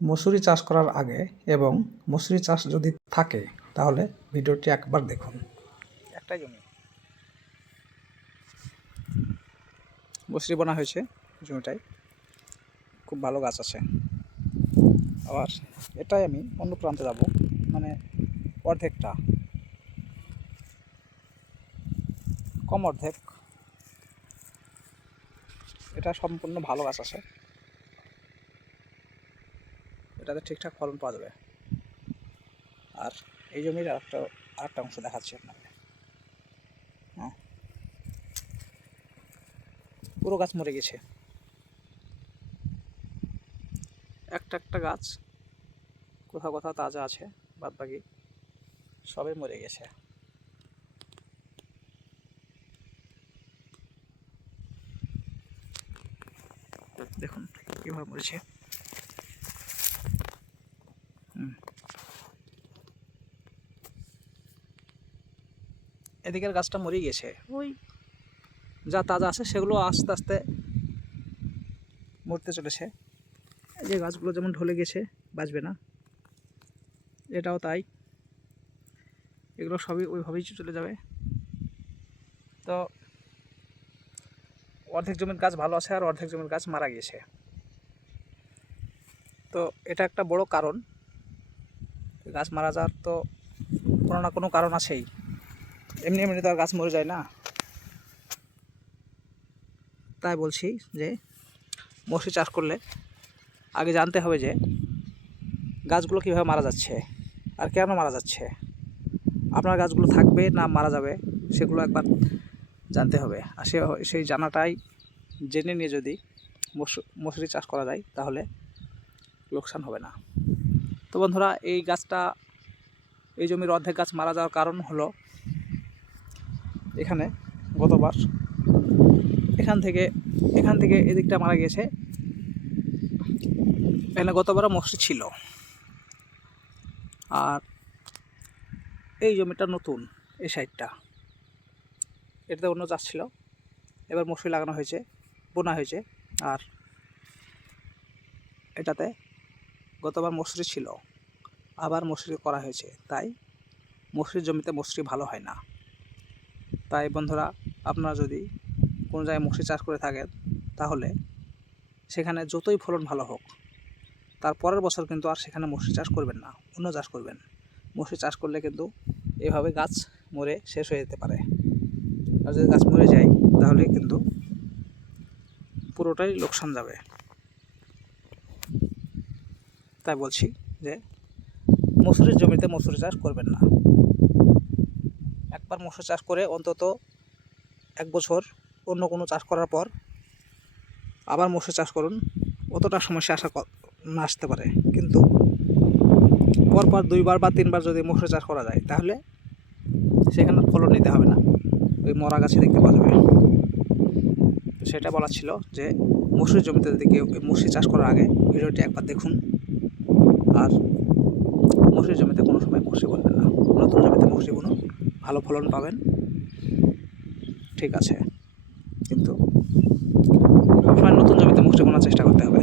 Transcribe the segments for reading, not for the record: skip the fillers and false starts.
মসুরি চাষ করার আগে এবং মসুরি চাষ যদি থাকে তাহলে ভিডিওটি একবার দেখুন। একটাই জমি মসুরি বোনা হয়েছে, জমিটাই খুব ভালো গাছ আছে। আবার এটাই আমি অন্য প্রান্তে যাব, মানে অর্ধেকটা, কম অর্ধেক, এটা সম্পূর্ণ ভালো গাছ আছে, এটাতে ঠিকঠাক ফলন পাওয়া যাবে। আর এই জমির আরেকটা অংশ দেখাচ্ছি আপনাকে। হ্যাঁ, পুরো গাছ মরে গেছে, একটা গাছ কোথাও কোথাও তাজা আছে, বাদ বাকি সবই মরে গেছে। দেখুন কিভাবে মরেছে। এদিকের গাছটা মরে গেছে, ওই যা তাজা আছে সেগুলো আস্তে আস্তে মরতে চলেছে। এই যে গাছগুলো যেমন ঢলে গেছে, বাঁচবে না, এটাও তাই, এগুলো সবই ওইভাবেই চলে যাবে। তো অর্ধেক জমির গাছ ভালো আছে আর অর্ধেক জমির গাছ মারা গিয়েছে। তো এটা একটা বড় কারণ, গাছ মারা যাওয়ার তো কোনো না কোনো কারণ আছেই, এমনি এমনি তো আর গাছ মরে যায় না। তাই বলছি যে মসুরি চাষ করলে আগে জানতে হবে যে গাছগুলো কীভাবে মারা যাচ্ছে আর কেন মারা যাচ্ছে। আপনার গাছগুলো থাকবে না মারা যাবে সেগুলো একবার জানতে হবে। আর সেই জানাটাই জেনে নিয়ে যদি মসুরি চাষ করা যায় তাহলে লোকসান হবে না। তো বন্ধুরা, এই জমির অর্ধেক গাছ মারা যাওয়ার কারণ হলো এখানে গতবার এখান থেকে এদিকটা মারা গেছে। এখানে গতবারও মসুরি ছিল, আর এই জমিটা নতুন, এই সাইডটা, এটাতে অন্য চাষ ছিল, এবার মসুরি লাগানো হয়েছে, বোনা হয়েছে। আর এটাতে গতবার মসুরি ছিল, আবার মসুরি করা হয়েছে, তাই মসুরির জমিতে মসুরি ভালো হয় না। তাই বন্ধুরা, আপনারা যদি কোনো জায়গায় মসুরি চাষ করে থাকেন তাহলে সেখানে যতই ফলন ভালো হোক, তার পরের বছর কিন্তু আর সেখানে মসুরি চাষ করবেন না, অন্য চাষ করবেন। মসুরি চাষ করলে কিন্তু এভাবে গাছ মরে শেষ হয়ে যেতে পারে। আর যদি গাছ মরে যায় তাহলে কিন্তু পুরোটাই লোকসান যাবে। তাই বলছি যে মসুরির জমিতে মসুরি চাষ করবেন না। একবার মসুরি চাষ করে অন্তত 1 বছর অন্য কোনো চাষ করার পর আবার মসুরি চাষ করুন, অতটা সমস্যা না আসতে পারে। কিন্তু পরপর 2বার বা 3বার যদি মসুরি চাষ করা যায় তাহলে সেখানে ফলন নিতে হবে না, ওই মরা গাছে দেখতে পাওয়া যাবে। সেটা বলা ছিল যে মসুরির জমিতে যদি কেউ মসুরি চাষ করার আগে ভিডিওটি একবার দেখুন। আর মসুরির জমিতে কোনো সময় মসুরি বুনবেন না, নতুন জমিতে মসুরি বুনুন, ভালো ফলন পাবেন, ঠিক আছে। কিন্তু সবসময় নতুন জমিতে মসুরি বোনার চেষ্টা করতে হবে।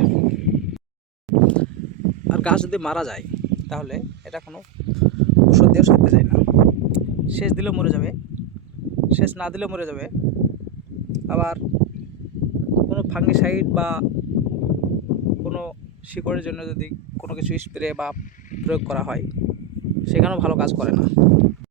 আর গাছ যদি মারা যায় তাহলে এটা কোনো ওষুধ দিয়েও সারতে যায় না, সেচ দিলেও মরে যাবে, সেচ না দিলেও মরে যাবে। আবার কোনো ফাঙ্গিসাইড বা কোনো শিকড়ের জন্য যদি কোনো কিছু স্প্রে বা প্রয়োগ করা হয় সেখানেও ভালো কাজ করে না।